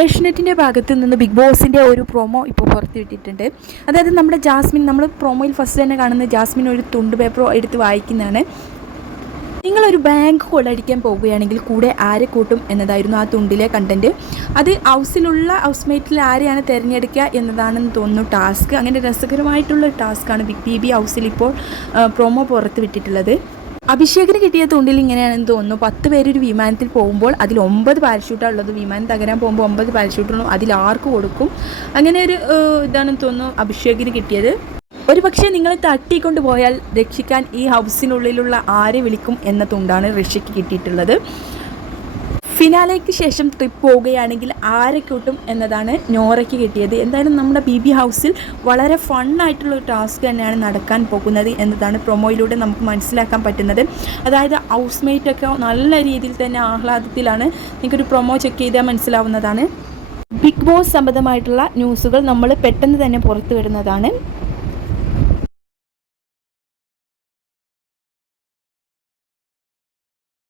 ഏഷ്യനെറ്റിന്റെ ഭാഗത്ത് നിന്ന് ബിഗ് ബോസിന്റെ ഒരു പ്രൊമോ ഇപ്പോൾ പുറത്തുവിട്ടിട്ടുണ്ട്. അതായത് നമ്മുടെ ജാസ്മിൻ നമ്മൾ പ്രൊമോയിൽ ഫസ്റ്റ് തന്നെ കാണുന്ന ജാസ്മിൻ ഒരു തുണ്ട് പേപ്പറോ എടുത്ത് വായിക്കുന്നതാണ്. നിങ്ങളൊരു ബാങ്ക് കൊള്ളടിക്കാൻ പോവുകയാണെങ്കിൽ കൂടെ ആരെ കൂട്ടും എന്നതായിരുന്നു ആ തുണ്ടിലെ കണ്ടന്റ് അത് ഹൗസിലുള്ള ഹൗസ്മേറ്റിൽ ആരെയാണ് തിരഞ്ഞെടുക്കുക എന്നതാണെന്ന് തോന്നുന്നു ടാസ്ക്. അങ്ങനെ രസകരമായിട്ടുള്ള ടാസ്ക്കാണ് ബിഗ് ബി ബി ഹൗസിൽ ഇപ്പോൾ പ്രൊമോ പുറത്ത് വിട്ടിട്ടുള്ളത് അഭിഷേകിന് കിട്ടിയ തുണ്ടിൽ ഇങ്ങനെയാണെന്ന് തോന്നുന്നു. പത്ത് പേര് ഒരു വിമാനത്തിൽ പോകുമ്പോൾ അതിൽ ഒമ്പത് പാരഷൂട്ടാണ് ഉള്ളത്. വിമാനം തകരാൻ പോകുമ്പോൾ ഒമ്പത് പാരഷൂട്ടുകളും അതിൽ ആർക്ക് കൊടുക്കും? അങ്ങനെ ഒരു ഇതാണെന്ന് തോന്നുന്നു അഭിഷേകിന് കിട്ടിയത്. ഒരു പക്ഷേ നിങ്ങൾ തട്ടിക്കൊണ്ട് പോയാൽ രക്ഷിക്കാൻ ഈ ഹൗസിനുള്ളിലുള്ള ആരെ വിളിക്കും എന്ന തുണ്ടാണ് ഋഷിക്ക് കിട്ടിയിട്ടുള്ളത്. ഫിനാലേക്ക് ശേഷം ട്രിപ്പ് പോവുകയാണെങ്കിൽ ആരെ കൂട്ടും എന്നതാണ് നോറയ്ക്ക് കിട്ടിയത്. എന്തായാലും നമ്മുടെ ബി ബി ഹൗസിൽ വളരെ ഫണ്ണായിട്ടുള്ള ഒരു ടാസ്ക് തന്നെയാണ് നടക്കാൻ പോകുന്നത് എന്നതാണ് പ്രൊമോയിലൂടെ നമുക്ക് മനസ്സിലാക്കാൻ പറ്റുന്നത്. അതായത് ഹൗസ് മേറ്റൊക്കെ നല്ല രീതിയിൽ തന്നെ ആഹ്ലാദത്തിലാണ് നിങ്ങൾക്കൊരു പ്രൊമോ ചെക്ക് ചെയ്താൽ മനസ്സിലാവുന്നതാണ്. ബിഗ് ബോസ് സംബന്ധമായിട്ടുള്ള ന്യൂസുകൾ നമ്മൾ പെട്ടെന്ന് തന്നെ പുറത്തു വിടുന്നതാണ്